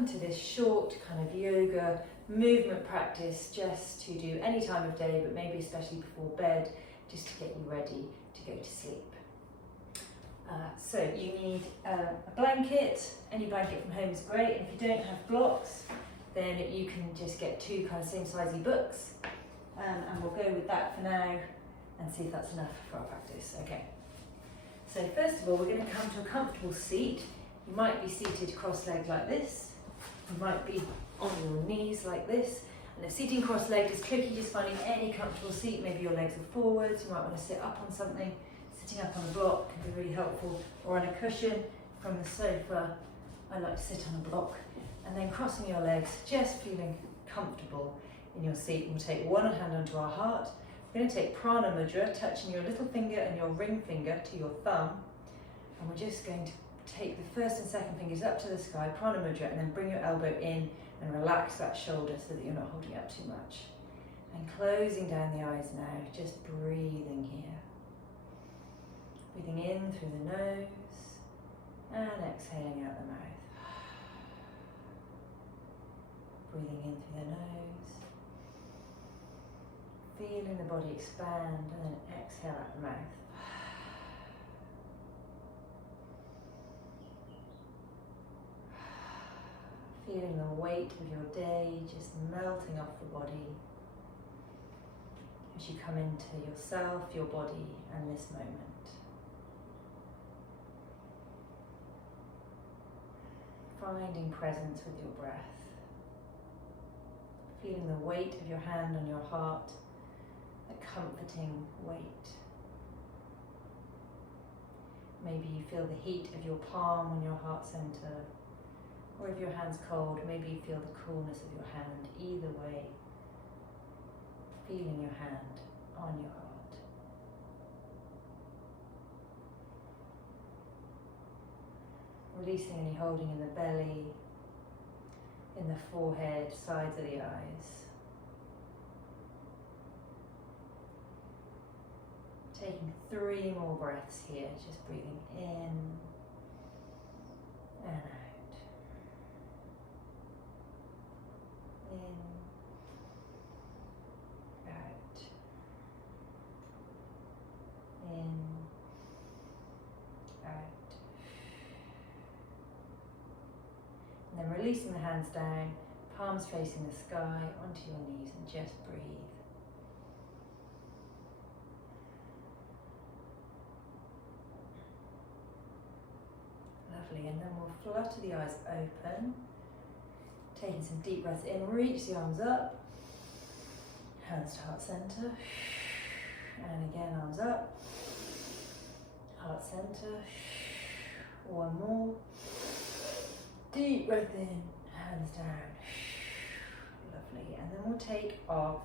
welcome to this short kind of yoga movement practice just to do any time of day, but maybe especially before bed, just to get you ready to go to sleep. So you need a blanket. Any blanket from home is great. And if you don't have blocks, then you can just get two kind of same sizey books. And we'll go with that for now and see if that's enough for our practice. Okay. So first of all, we're going to come to a comfortable seat. You might be seated cross-legged like this. You might be on your knees like this. And if sitting cross-legged is tricky, just finding any comfortable seat. Maybe your legs are forwards. You might want to sit up on something. Sitting up on a block can be really helpful, or on a cushion from the sofa. I like to sit on a block. And then crossing your legs, just feeling comfortable in your seat. We'll take one hand onto our heart. We're going to take Prana Mudra, touching your little finger and your ring finger to your thumb. And we're just going to take the first and second fingers up to the sky, Prana Mudra, and then bring your elbow in and relax that shoulder so that you're not holding up too much. And closing down the eyes now, just breathing here. Breathing in through the nose and exhaling out the mouth. Breathing in through the nose. Feeling the body expand and then exhale out the mouth. Feeling the weight of your day just melting off the body as you come into yourself, your body, and this moment. Finding presence with your breath. Feeling the weight of your hand on your heart, a comforting weight. Maybe you feel the heat of your palm on your heart center, or if your hand's cold, maybe you feel the coolness of your hand. Either way, feeling your hand on your heart. Releasing any holding in the belly, in the forehead, sides of the eyes. Taking 3 more breaths here, just breathing in and out. In, out. In, out. And then releasing the hands down, palms facing the sky, onto your knees, and just breathe. Lovely, and then we'll flutter the eyes open, taking some deep breaths in, reach the arms up, hands to heart center, and again arms up, heart center, one more. Deep breath in, hands down. Lovely. And then we'll take our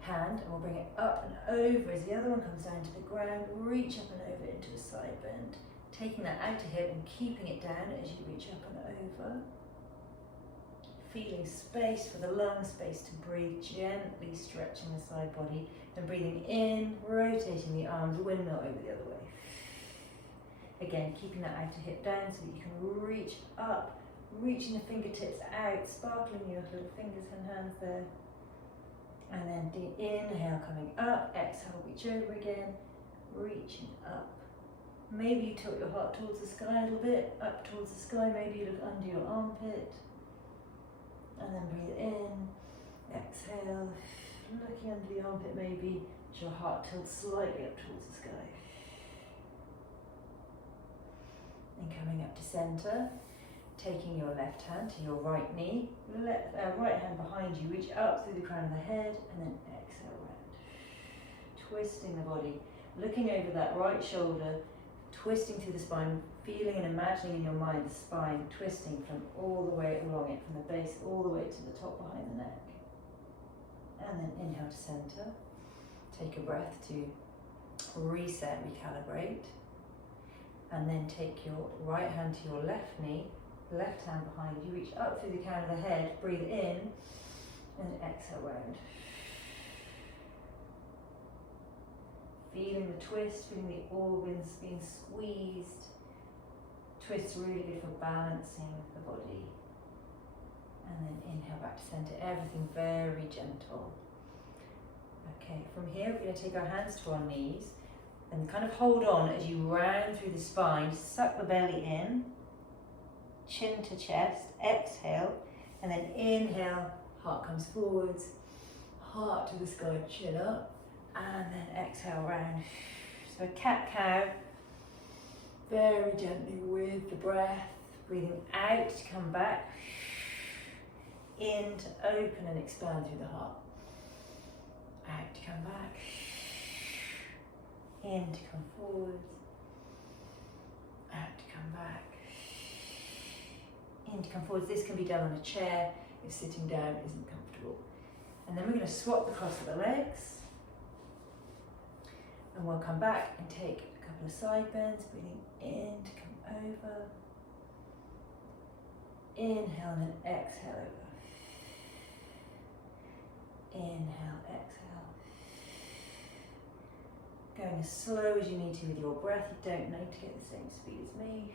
hand and we'll bring it up and over as the other one comes down to the ground. Reach up and over into a side bend. Taking that outer hip and keeping it down as you reach up and over. Feeling space for the lung, space to breathe, gently stretching the side body. And breathing in, rotating the arms, windmill over the other way. Again, keeping that outer hip down so that you can reach up. Reaching the fingertips out, sparkling your little fingers and hands there. And then the inhale coming up, exhale, reach over again, reaching up. Maybe you tilt your heart towards the sky a little bit, up towards the sky, maybe you look under your armpit. And then breathe in, exhale, looking under the armpit maybe, as your heart tilts slightly up towards the sky. And coming up to center. Taking your left hand to your right knee, right hand behind you, reach up through the crown of the head and then exhale round. Twisting the body, looking over that right shoulder, twisting through the spine, feeling and imagining in your mind the spine twisting from all the way along it, from the base all the way to the top behind the neck. And then inhale to center. Take a breath to reset, recalibrate. And then take your right hand to your left knee, left hand behind you, reach up through the crown of the head, breathe in, and exhale round. Feeling the twist, feeling the organs being squeezed. Twist's really good for balancing the body. to centre, everything very gentle. Okay, from here we're going to take our hands to our knees and kind of hold on as you round through the spine, suck the belly in, chin to chest, exhale, and then inhale, heart comes forwards, heart to the sky, chin up, and then exhale round. So a cat-cow, very gently with the breath, breathing out to come back, in to open and expand through the heart, out to come back, in to come forwards, out to come back, in to come forwards. This can be done on a chair if sitting down isn't comfortable. And then we're going to swap the cross of the legs, and we'll come back and take a couple of side bends, breathing in to come over, inhale and then exhale over, inhale, exhale, going as slow as you need to with your breath. You don't need to get the same speed as me,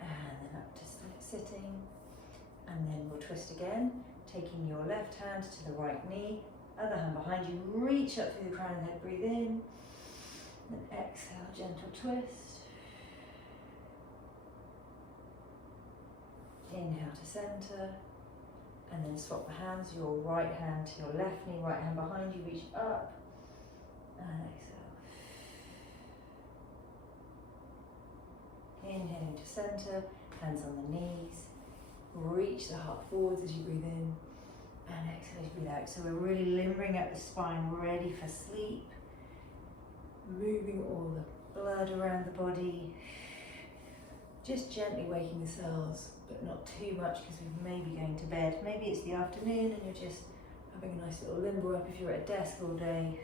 and then up to sitting, and then we'll twist again, taking your left hand to the right knee, other hand behind you, reach up through the crown of the head, breathe in, then exhale, gentle twist, inhale to centre, and then swap the hands, your right hand to your left knee, right hand behind you, reach up, and exhale. Inhaling to centre, hands on the knees, reach the heart forwards as you breathe in, and exhale as you breathe out. So we're really limbering up the spine, ready for sleep, moving all the blood around the body, just gently waking the cells, but not too much because we may be going to bed. Maybe it's the afternoon and you're just having a nice little limber up if you're at a desk all day.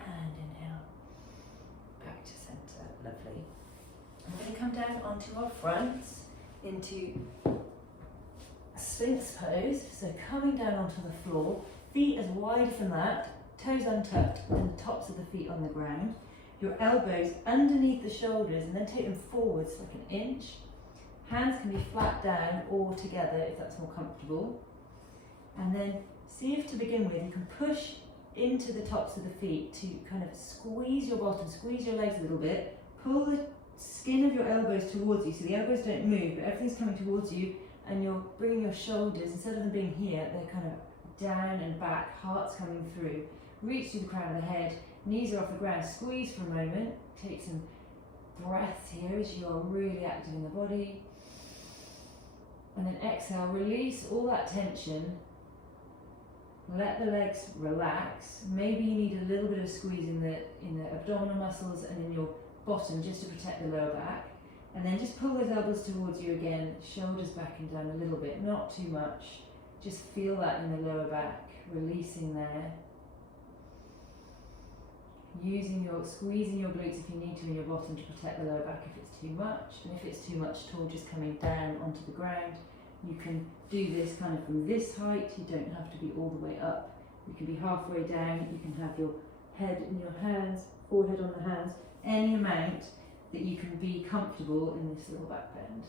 And inhale, back to centre, lovely. And we're going to come down onto our fronts into a Sphinx pose. So coming down onto the floor, feet as wide as the mat, toes untucked and the tops of the feet on the ground. Your elbows underneath the shoulders and then take them forwards like an inch. Hands can be flat down or together if that's more comfortable. And then see if to begin with you can push into the tops of the feet to kind of squeeze your bottom, squeeze your legs a little bit, pull the skin of your elbows towards you so the elbows don't move but everything's coming towards you, and you're bringing your shoulders, instead of them being here, they're kind of down and back, heart's coming through. Reach to the crown of the head, knees are off the ground, squeeze for a moment, take some breaths here as you're really active in the body. And then exhale, release all that tension, let the legs relax. Maybe you need a little bit of squeeze in the abdominal muscles and in your bottom just to protect the lower back. And then just pull those elbows towards you again, shoulders back and down a little bit, not too much. Just feel that in the lower back, releasing there. Squeezing your glutes if you need to in your bottom to protect the lower back if it's too much. And if it's too much at all, just coming down onto the ground. You can do this kind of from this height, you don't have to be all the way up. You can be halfway down, you can have your head in your hands, forehead on the hands, any amount that you can be comfortable in this little back bend.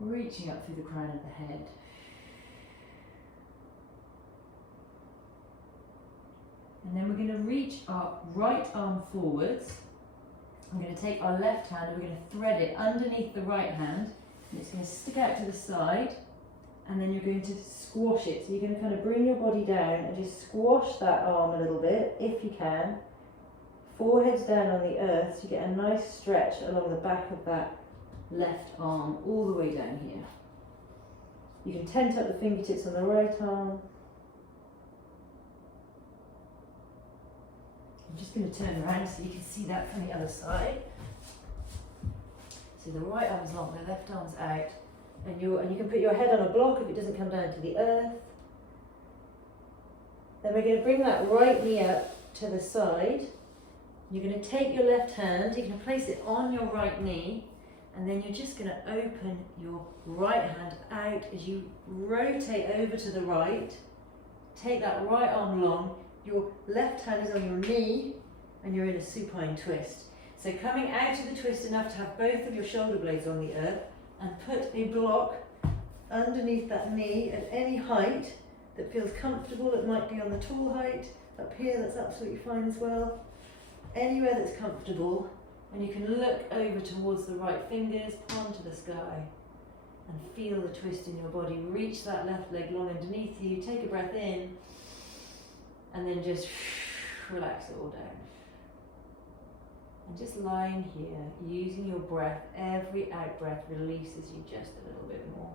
Reaching up through the crown of the head. And then we're going to reach our right arm forwards. I'm going to take our left hand and we're going to thread it underneath the right hand, and it's going to stick out to the side, and then you're going to squash it. So you're going to kind of bring your body down and just squash that arm a little bit if you can. Forehead's down on the earth, so you get a nice stretch along the back of that left arm all the way down here. You can tent up the fingertips on the right arm. I'm just going to turn around so you can see that from the other side. So the right arm's long, the left arm's out, and you can put your head on a block if it doesn't come down to the earth. Then we're going to bring that right knee up to the side. You're going to take your left hand, you're going to place it on your right knee, and then you're just going to open your right hand out as you rotate over to the right. Take that right arm long. Your left hand is on your knee and you're in a supine twist. So coming out of the twist enough to have both of your shoulder blades on the earth, and put a block underneath that knee at any height that feels comfortable. It might be on the tall height, up here, that's absolutely fine as well. Anywhere that's comfortable, and you can look over towards the right fingers, palm to the sky, and feel the twist in your body. Reach that left leg long underneath you, take a breath in, and then just relax it all down. And just lying here, using your breath, every out breath releases you just a little bit more.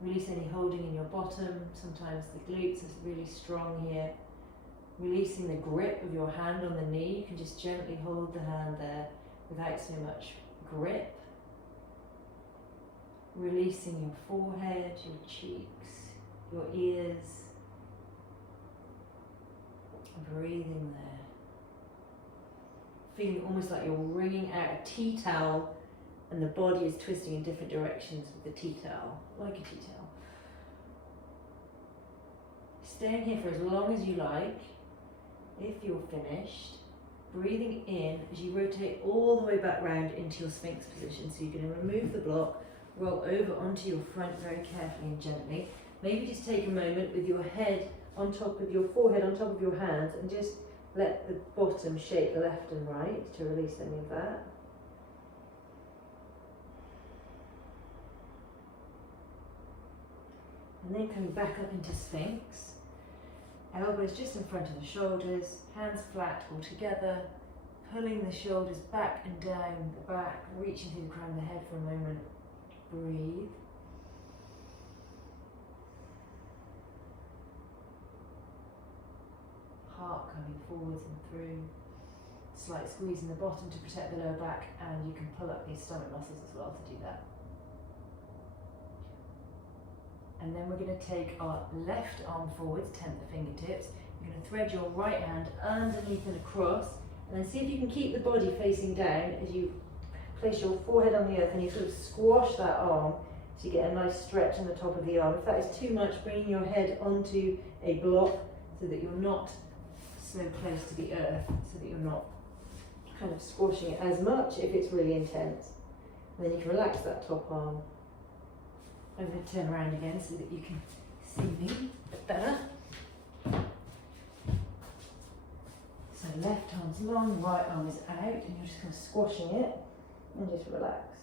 Release any holding in your bottom. Sometimes the glutes are really strong here. Releasing the grip of your hand on the knee. You can just gently hold the hand there without so much grip. Releasing your forehead, your cheeks, your ears. Breathing there. Feeling almost like you're wringing out a tea towel and the body is twisting in different directions with the tea towel, like a tea towel. Staying here for as long as you like. If you're finished, breathing in as you rotate all the way back round into your Sphinx position. So you're going to remove the block, roll over onto your front very carefully and gently. Maybe just take a moment with your head on top of your forehead, on top of your hands, and just let the bottom shake left and right to release any of that. And then coming back up into Sphinx. Elbows just in front of the shoulders, hands flat all together, pulling the shoulders back and down the back, reaching through the crown of the head for a moment. Breathe. Heart coming forwards and through. Slight squeeze in the bottom to protect the lower back, and you can pull up these stomach muscles as well to do that. And then we're going to take our left arm forwards, temp the fingertips. You're going to thread your right hand underneath and across, and then see if you can keep the body facing down as you place your forehead on the earth and you sort of squash that arm so you get a nice stretch in the top of the arm. If that is too much, bring your head onto a block so that you're not so close to the earth, so that you're not kind of squashing it as much if it's really intense. And then you can relax that top arm. I'm going to turn around again so that you can see me a bit better. So left arm's long, right arm is out, and you're just kind of squashing it and just relax.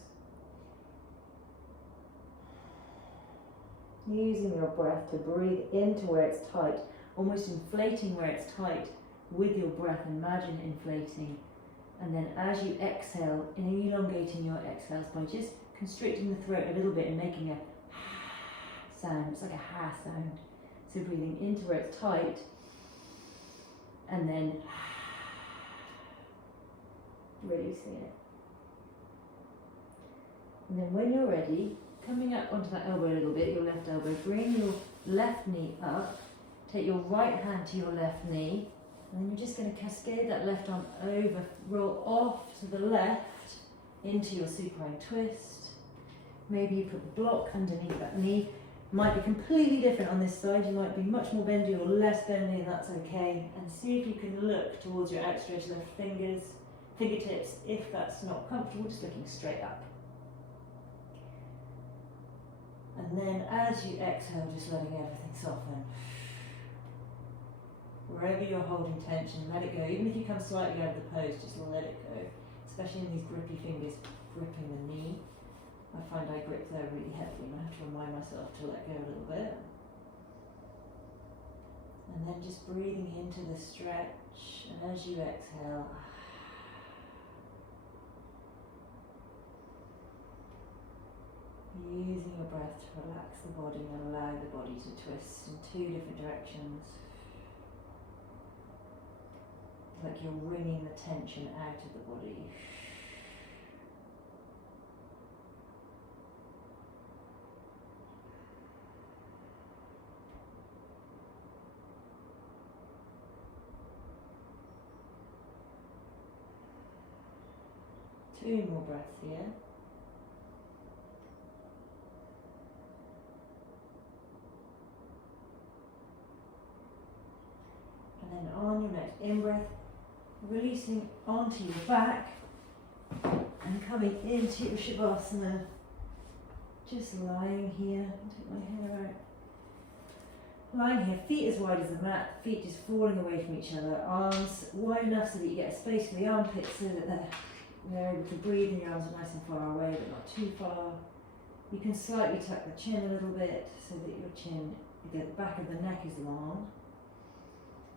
Using your breath to breathe into where it's tight, almost inflating where it's tight with your breath. Imagine inflating. And then as you exhale, elongating your exhales by just constricting the throat a little bit and making a sound. It's like a ha sound. So breathing into where it's tight, and then releasing it. And then when you're ready, coming up onto that elbow a little bit, your left elbow, bring your left knee up, take your right hand to your left knee, and then you're just going to cascade that left arm over, roll off to the left into your supine twist. Maybe you put the block underneath that knee. Might be completely different on this side. You might be much more bendy or less bendy, and that's okay. And see if you can look towards your outstretched left fingertips. If that's not comfortable, just looking straight up. And then as you exhale, just letting everything soften. Wherever you're holding tension, let it go. Even if you come slightly out of the pose, just let it go. Especially in these grippy fingers gripping the knee. I find I grip there really heavily, and I have to remind myself to let go a little bit. And then just breathing into the stretch, and as you exhale, using your breath to relax the body and allow the body to twist in two different directions. Like you're wringing the tension out of the body. Two more breaths here. And then on your next in-breath, Releasing onto your back and coming into your Shavasana. Just lying here. Take my hair out. Lying here, feet as wide as the mat, feet just falling away from each other, arms wide enough so that you get a space for the armpits so that you're able to breathe and your arms are nice and far away but not too far. You can slightly tuck the chin a little bit so that your chin, the back of the neck is long.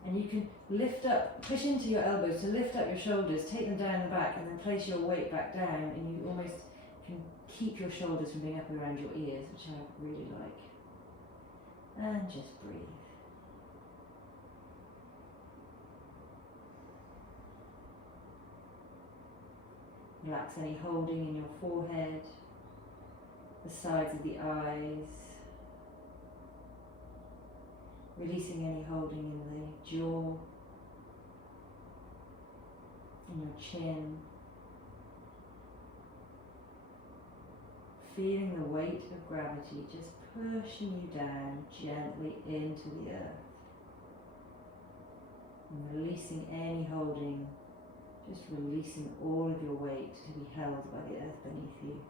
And you can lift up, push into your elbows to lift up your shoulders, take them down the back and then place your weight back down, and you almost can keep your shoulders from being up around your ears, which I really like. And just breathe. Relax any holding in your forehead, the sides of the eyes, releasing any holding in the jaw, in your chin, feeling the weight of gravity just pushing you down gently into the earth, and releasing any holding, just releasing all of your weight to be held by the earth beneath you.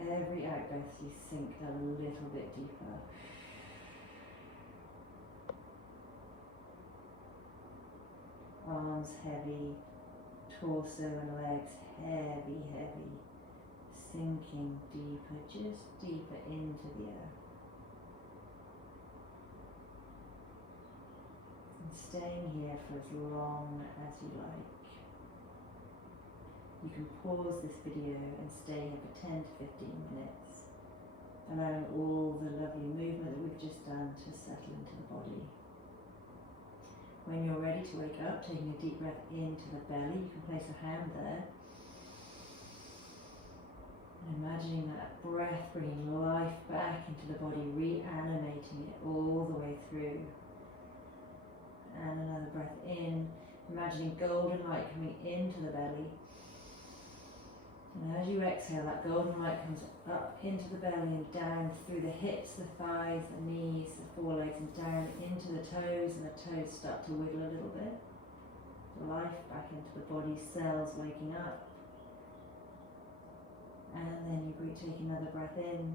Every out breath you sink a little bit deeper. Arms heavy, torso and legs heavy, heavy. Sinking deeper, just deeper into the earth. And staying here for as long as you like. You can pause this video and stay here for 10 to 15 minutes, allowing all the lovely movement that we've just done to settle into the body. When you're ready to wake up, taking a deep breath into the belly, you can place a hand there. And imagining that breath bringing life back into the body, reanimating it all the way through. And another breath in, imagining golden light coming into the belly. And as you exhale, that golden light comes up into the belly and down through the hips, the thighs, the knees, the forelegs, and down into the toes, and the toes start to wiggle a little bit. Life back into the body, cells waking up. And then you take another breath in.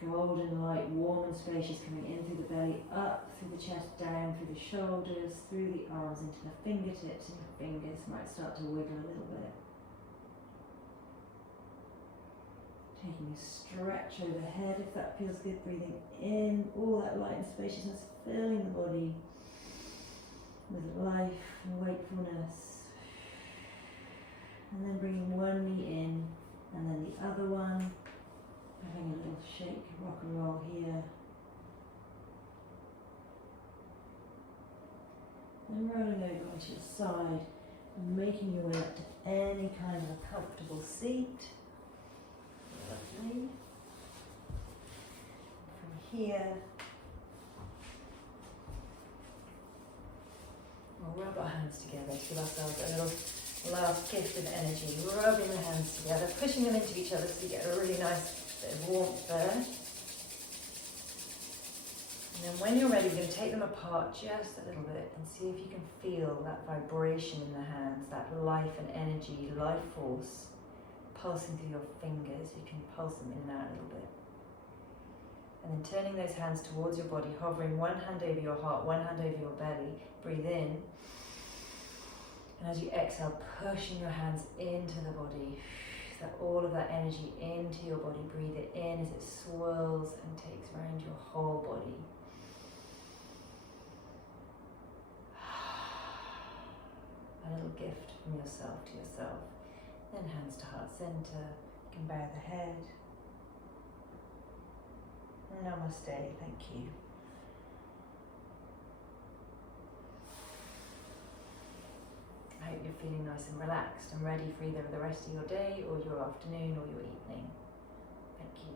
Golden light, warm and spacious, coming in through the belly, up through the chest, down through the shoulders, through the arms, into the fingertips, and your fingers might start to wiggle a little bit. Taking a stretch overhead if that feels good, breathing in all that light and spaciousness, filling the body with life and wakefulness. And then bringing one knee in and then the other one, having a little shake, rock and roll here. Then rolling over onto your side and making your way up to any kind of a comfortable seat. Lovely. From here, we'll rub our hands together to give ourselves a little last gift of energy. Rubbing the hands together, pushing them into each other so you get a really nice bit of warmth there. And then when you're ready, you're going to take them apart just a little bit and see if you can feel that vibration in the hands, that life and energy, life force pulsing through your fingers. You can pulse them in and out a little bit. And then turning those hands towards your body, hovering one hand over your heart, one hand over your belly. Breathe in. And as you exhale, pushing your hands into the body. So all of that energy into your body. Breathe it in as it swirls and takes around your whole body. A little gift from yourself to yourself. Then hands to heart center. You can bow the head. Namaste, thank you. I hope you're feeling nice and relaxed and ready for either the rest of your day or your afternoon or your evening. Thank you.